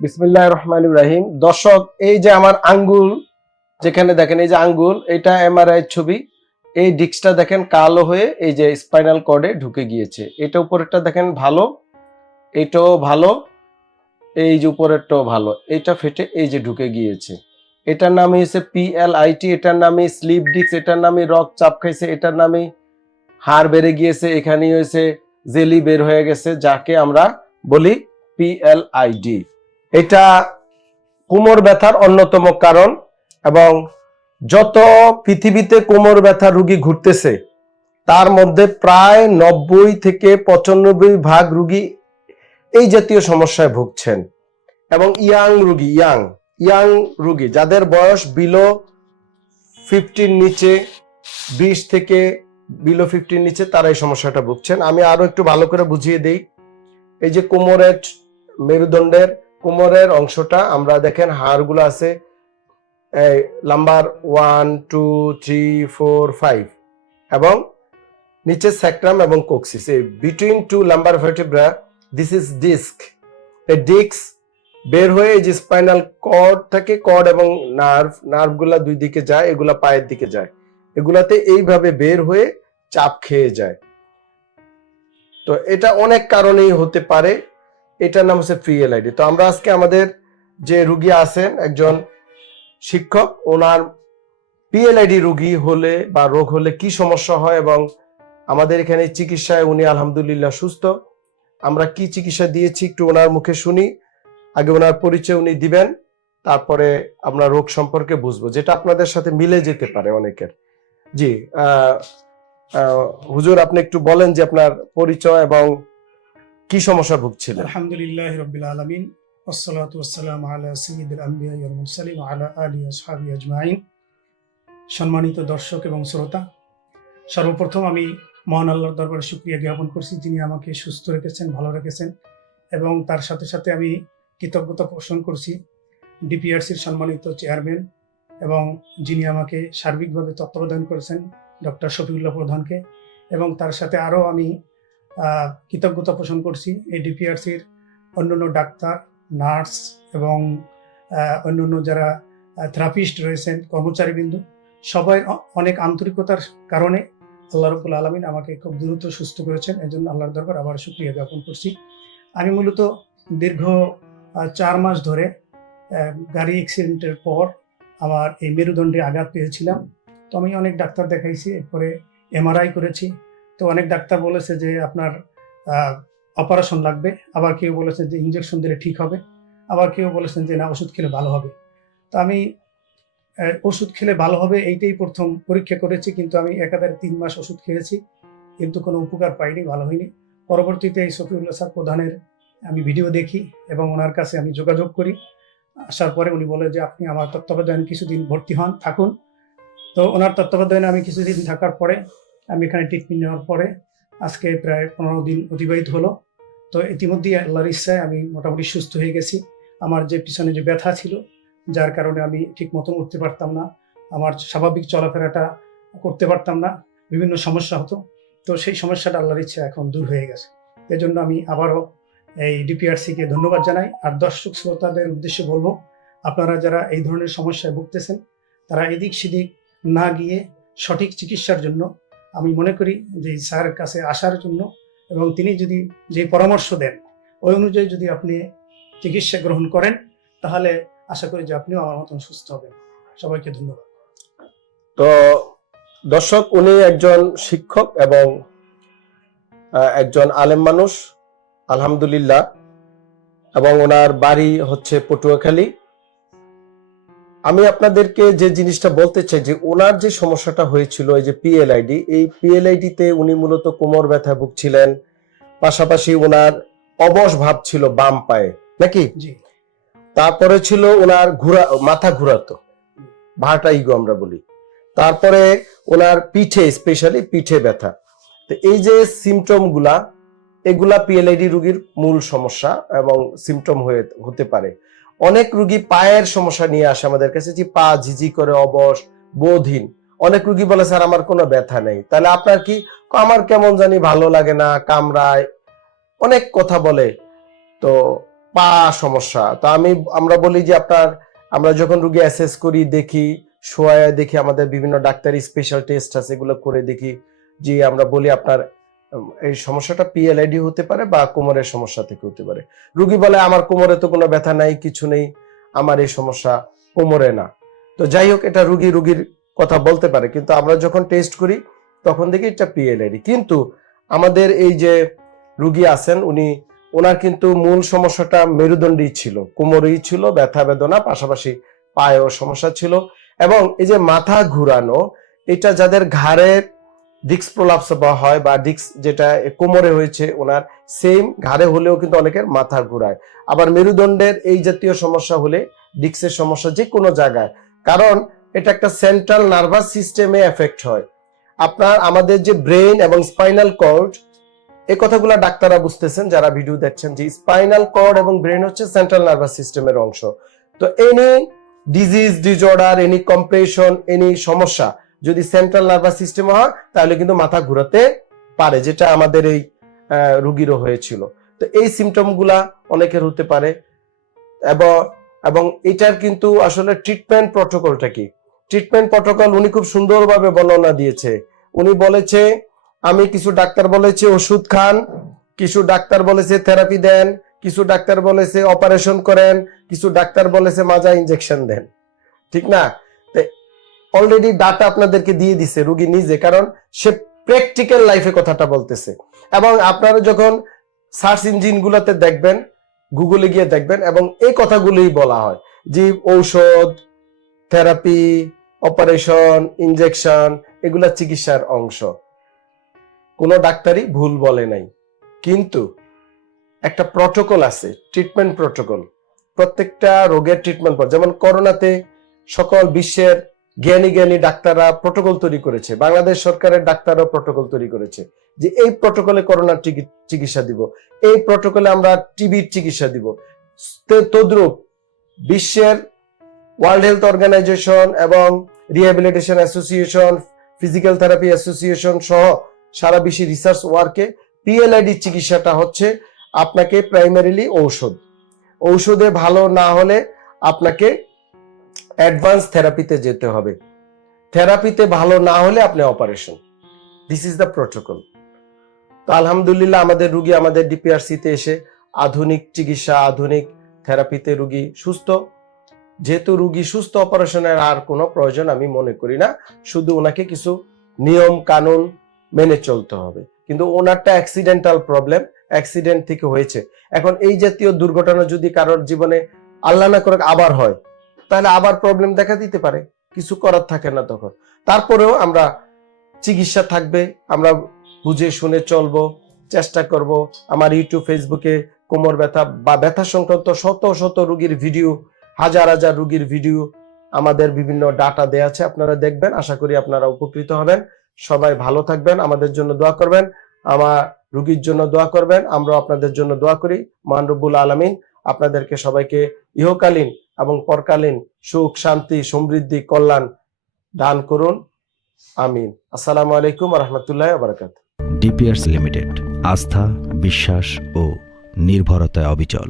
বিসমিল্লাহ রহমান ইব্রাহিম দর্শক, এই যে আমার আঙ্গুল, যেখানে দেখেন, এই যে আঙ্গুল, এটা এমআরআই ছবি। এই ডিস্কটা দেখেন কালো হয়ে এই যে স্পাইনাল কর্ডে ঢুকে গিয়েছে। এটা উপরেরটা দেখেন ভালো, এটাও ভালো, এই যে উপরেরটাও ভালো। এটা ফেটে এই যে ঢুকে গিয়েছে। এটার নাম হয়েছে পিএলআইটি, এটার নামে স্লিপ ডিস্ক, এটার নামে রক চাপ খাইছে, এটার নামে হাড় বেড়ে গিয়েছে, এখানেই হয়েছে জেলি বের হয়ে গেছে, যাকে আমরা বলি পিএলআইডি। এটা কোমর ব্যথার অন্যতম কারণ এবং যত পৃথিবীতে কোমর ব্যথা রুগী ঘুরতেছে, তার মধ্যে প্রায় নব্বই থেকে পঁচানব্বই ভাগ রুগী এই জাতীয় সমস্যায় ভুগছেন। এবং ইয়াং রুগী, ইয়াং ইয়াং রুগী, যাদের বয়স বিলো ফিফটির নিচে, বিশ থেকে বিলো ফিফটির নিচে তারা এই সমস্যাটা ভুগছেন। আমি আরও একটু ভালো করে বুঝিয়ে দিই। এই যে কোমরের মেরুদণ্ডের কোমরের অংশটা, আমরা দেখেন হাড়গুলো আছে number one, two, three, four, five, এবং নিচে স্যাক্রাম এবং কোক্সিস, এই between two lumbar vertebra this is disc এই ডিস্ক বের হয়ে যে স্পাইনাল কর্ড থাকে কর্ড এবং নার্ভ নার্ভগুলা দুই দিকে যায়, এগুলা পায়ের দিকে যায়, এগুলাতে এইভাবে বের হয়ে চাপ খেয়ে যায়। তো এটা অনেক কারণেই হতে পারে এটার নাম হচ্ছে পিএলআইডি তো আমরা আজকে আমাদের যে রুগী আছেন, একজন শিক্ষক, ওনার পিএলআইডি রুগী হলে বা রোগ হলে কি সমস্যা হয় এবং আমাদের এখানে চিকিৎসায় উনি আলহামদুলিল্লাহ সুস্থ। আমরা কি চিকিৎসা দিয়েছি একটু ওনার মুখে শুনি। আগে ওনার পরিচয় উনি দিবেন, তারপরে আমরা রোগ সম্পর্কে বুঝব, যেটা আপনাদের সাথে মিলে যেতে পারে অনেকের। জি হুজুর, আপনি একটু বলেন যে আপনার পরিচয় এবং কি সমস্যা ভুগছিলেন? আলহামদুলিল্লাহ রবিল আলমিন সম্মানিত দর্শক এবং শ্রোতা, সর্বপ্রথম আমি মহান আল্লাহর দরবারে সুক্রিয়া জ্ঞাপন করছি যিনি আমাকে সুস্থ রেখেছেন, ভালো রেখেছেন এবং তার সাথে সাথে আমি কৃতজ্ঞতা পোষণ করছি ডিপিআরসির সম্মানিত চেয়ারম্যান এবং যিনি আমাকে সার্বিকভাবে তত্ত্বাবধান করেছেন, ডক্টর শফিউল্লাহ প্রধানকে এবং তার সাথে আরও আমি কৃতজ্ঞতা পোষণ করছি এই ডিপিআরসির অন্যান্য ডাক্তার, নার্স এবং অন্যান্য যারা থেরাপিস্ট রয়েছেন, কর্মচারীবৃন্দ, সবাই অনেক আন্তরিকতার কারণে আল্লাহ রবুল আলমিন আমাকে খুব দ্রুত সুস্থ করেছেন। এই জন্য আল্লাহর দরবার আবার শুক্রিয়া জ্ঞাপন করছি। আমি মূলত দীর্ঘ চার মাস ধরে গাড়ি অ্যাক্সিডেন্টের পর আমার এই মেরুদণ্ডে আঘাত পেয়েছিলাম। তো আমি অনেক ডাক্তার দেখাইছি, এরপরে এমআরআই করেছি। তো অনেক ডাক্তার বলেছে যে আপনার অপারেশন লাগবে। আবার কেউ বলেছেন যে ইঞ্জেকশন দিলে ঠিক হবে। আবার কেউ বলেছেন যে না, ওষুধ খেলে ভালো হবে। তো আমি ওষুধ খেলে ভালো হবে এইটাই প্রথম পরীক্ষা করেছি, কিন্তু আমি একাধারে তিন মাস ওষুধ খেয়েছি। কিন্তু কোনো উপকার পাইনি, ভালো হয়নি। পরবর্তীতে এই শফিউল্লাহ সাহ প্রধানের আমি ভিডিও দেখি এবং ওনার কাছে আমি যোগাযোগ করি। আসার পরে উনি বলে যে, আপনি আমার তত্ত্বাবধানে কিছুদিন ভর্তি হন, থাকুন। তো ওনার তত্ত্বাবধানে আমি কিছুদিন থাকার পরে আমি এখানে ট্রিটমেন্ট নেওয়ার পরে আজকে প্রায় পনেরো দিন অতিবাহিত হলো। তো ইতিমধ্যেই আল্লাহর ইচ্ছায় আমি মোটামুটি সুস্থ হয়ে গেছি। আমার যে পিছনে যে ব্যথা ছিল, যার কারণে আমি ঠিক মতন উঠতে পারতাম না। আমার স্বাভাবিক চলাফেরাটা করতে পারতাম না। বিভিন্ন সমস্যা হতো। তো সেই সমস্যাটা আল্লাহর ইচ্ছা এখন দূর হয়ে গেছে। এই জন্য আমি আবারও এই ডিপিআরসিকে ধন্যবাদ জানাই। আর দর্শক শ্রোতাদের উদ্দেশ্যে বলব, আপনারা যারা এই ধরনের সমস্যায় ভুগতেছেন, তারা এদিক সেদিক না গিয়ে সঠিক চিকিৎসার জন্য আমি মনে করি যে স্যারের কাছে আসার জন্য এবং তিনি যদি যে পরামর্শ দেন, ওই অনুযায়ী যদি আপনি চিকিৎসা গ্রহণ করেন, তাহলে আশা করি যে আপনিও আমার মতন সুস্থ হবেন। সবাইকে ধন্যবাদ। তো দর্শক, উনি একজন শিক্ষক এবং একজন আলেম মানুষ, আলহামদুলিল্লাহ। এবং ওনার বাড়ি হচ্ছে পটুয়াখালী। আমি আপনাদেরকে যে জিনিসটা বলতে চাই যে ওনার যে সমস্যাটা হয়েছিল এই যে পিএলআইডি এই পিএলআইডি তে উনি মূলত কোমর ব্যথা ভুগছিলেন পাশাপাশি ওনার অবশ ভাব ছিল বাম পায়ে নাকি? তারপরে ছিল ওনার ঘুরা মাথা ঘুরাতো ভাটা ইগো আমরা বলি। তারপরে ওনার পিঠে স্পেশালি পিঠে ব্যথা। তো এই যে সিমটমগুলা এগুলা পিএলআইডি রুগীর মূল সমস্যা এবং সিমটম হয়ে হতে পারে। অনেক রুগী পায়ের সমস্যা নিয়ে আসে আমাদের কাছে, যে পা ঝিঝি করে, অবশ, বোধহীন। অনেক রুগী বলে, স্যার, আমার কোনো ব্যথা নেই। তাহলে আপনার কি, আমার কেমন জানি ভালো লাগে না, কামড়ায়? অনেক কথা বলে, তো পা সমস্যা। তো আমি, আমরা বলি যে আপনার, আমরা যখন রুগী অ্যাসেস করি, দেখি শোয়া দেখি, আমাদের বিভিন্ন ডাক্তারি স্পেশাল টেস্ট আছে, এগুলো করে দেখি। যে আমরা বলি আপনার এই সমস্যাটা পিএলআইডি হতে পারে বা কোমরের সমস্যা থেকে হতে পারে। রুগী বলে, আমার কোমরে তো কোনো ব্যথা নাই, কিছু নেই, আমার এই সমস্যা কোমরে না। তো যাই হোক, এটা রুগী রুগীর কথা বলতে পারে, কিন্তু আমরা যখন টেস্ট করি, তখন দেখি এটা পিএলআইডি কিন্তু আমাদের এই যে রুগী আছেন, উনি, ওনার কিন্তু মূল সমস্যাটা মেরুদণ্ডই ছিল, কোমরেই ছিল, ব্যথা বেদনা, পাশাপাশি পায়েও সমস্যা ছিল। এবং এই যে মাথা ঘুরানো, এটা যাদের ঘাড়ের ডিক্স প্রলাপস বা হয় বা ডিক্স যেটা কোমরে হয়েছে ওনার সেম ঘাড়ে হলেও কিন্তু অনেকের মাথা ঘুরায়। আবার মেরুদণ্ডের এই জাতীয় সমস্যা হলে ডিক্সের সমস্যা যে কোনো জায়গায়। কারণ এটা একটা সেন্ট্রাল নার্ভাস সিস্টেমে এফেক্ট হয়। আপনার আমাদের যে ব্রেন এবং স্পাইনাল কর্ড এই কথাগুলো ডাক্তাররা বুঝতেছেন, যারা ভিডিও দেখছেন যে স্পাইনাল কর্ড এবং ব্রেন হচ্ছে সেন্ট্রাল নার্ভাস সিস্টেমের অংশ। তো any disease disorder any compression any সমস্যা যদি সেন্ট্রাল নার্ভাস সিস্টেমে হয়, তাহলে কিন্তু মাথা ঘুরাতে পারে, যেটা আমাদের এই রুগীরও হয়েছিল। তো এই সিমটমগুলা অনেকের হতে পারে। এবং এবং এটার কিন্তু আসলে ট্রিটমেন্ট প্রটোকলটা কি? ট্রিটমেন্ট প্রটোকল উনি খুব সুন্দরভাবে বর্ণনা দিয়েছে। উনি বলেছে, আমি কিছু ডাক্তার বলেছে, ওষুধ খান, কিছু ডাক্তার বলেছে থেরাপি দেন, কিছু ডাক্তার বলেছে অপারেশন করেন, কিছু ডাক্তার বলেছে, মাজা ইনজেকশন দেন। ঠিক না? অলরেডি ডাটা আপনাদেরকে দিয়ে দিছে রুগী নিজে, কারণ সে প্র্যাকটিক্যাল লাইফে কথাটা বলতেছে। এবং আপনারা যখন সার্চ ইঞ্জিন গুলাতে দেখবেন গুগলে গিয়ে দেখবেন, এবং এই কথাগুলোই বলা হয় যে ঔষধ থেরাপি অপারেশন ইনজেকশন এগুলা চিকিৎসার অংশ। কোনো ডাক্তারই ভুল বলে নাই। কিন্তু একটা প্রটোকল আছে ট্রিটমেন্ট প্রটোকল প্রত্যেকটা রোগের ট্রিটমেন্ট যেমন করোনাতে সকল বিশ্বের জ্ঞানী জ্ঞানী ডাক্তাররা প্রটোকল তৈরি করেছে। বাংলাদেশ সরকারের ডাক্তাররা প্রটোকল তৈরি করেছে যে এই প্রটোকলে করোনার চিকিৎসা দিব। এই প্রটোকলে আমরা টিবির চিকিৎসা দিব। তদ্রূপ বিশ্বের ওয়ার্ল্ড হেলথ অর্গানাইজেশন এবং rehabilitation association physical therapy association সহ সারা বিশ্বে রিসার্চ ওয়ার্কে পিএলআইডি চিকিৎসাটা হচ্ছে আপনাকে প্রাইমারিলি ঔষধ। ঔষধে ভালো না হলে আপনাকে অ্যাডভান্স থেরাপিতে যেতে হবে। থেরাপিতে ভালো না হলে আপনি operation. This is the protocol তো আলহামদুলিল্লাহ আমাদের রুগী আমাদের ডিপিআরসিতে এসে আধুনিক চিকিৎসা, আধুনিক থেরাপিতে রুগী সুস্থ। যেহেতু রুগী সুস্থ অপারেশনের আর কোনো প্রয়োজন আমি মনে করি না। শুধু ওনাকে কিছু নিয়ম, কানুন মেনে চলতে হবে। কিন্তু ওনারটা অ্যাক্সিডেন্টাল প্রবলেম অ্যাক্সিডেন্ট থেকে হয়েছে। এখন এই জাতীয় দুর্ঘটনা যদি কারোর জীবনে আল্লাহ না করে আবার হয়। তাহলে আবার প্রবলেম দেখা দিতে পারে। কিছু করার থাকে না তখন। তারপরেও আমরা চিকিৎসা থাকবে, আমরা বুঝে শুনে চলবো, চেষ্টা করব। আমার ইউটিউব, ফেসবুকে কোমর ব্যথা বা ব্যথা সংক্রান্ত শত শত রুগীর ভিডিও, হাজার হাজার রুগীর ভিডিও আমাদের বিভিন্ন ডাটা দেয়া আছে, আপনারা দেখবেন। আশা করি আপনারা উপকৃত হবেন। সবাই ভালো থাকবেন, আমাদের জন্য দোয়া করবেন। আমার রুগীর জন্য দোয়া করবেন আমরা আপনাদের জন্য দোয়া করি। মান রব্বুল আলমিন আপনাদেরকে সবাইকে ইহকালীন এবং পরকালীন সুখ, শান্তি, সমৃদ্ধি, কল্যাণ দান করুন। আমিন। আসসালামু আলাইকুম রহমতুল্লাহ বারকাত ডিপিআরস লিমিটেড, আস্থা, বিশ্বাস ও নির্ভরতায় অবিচল।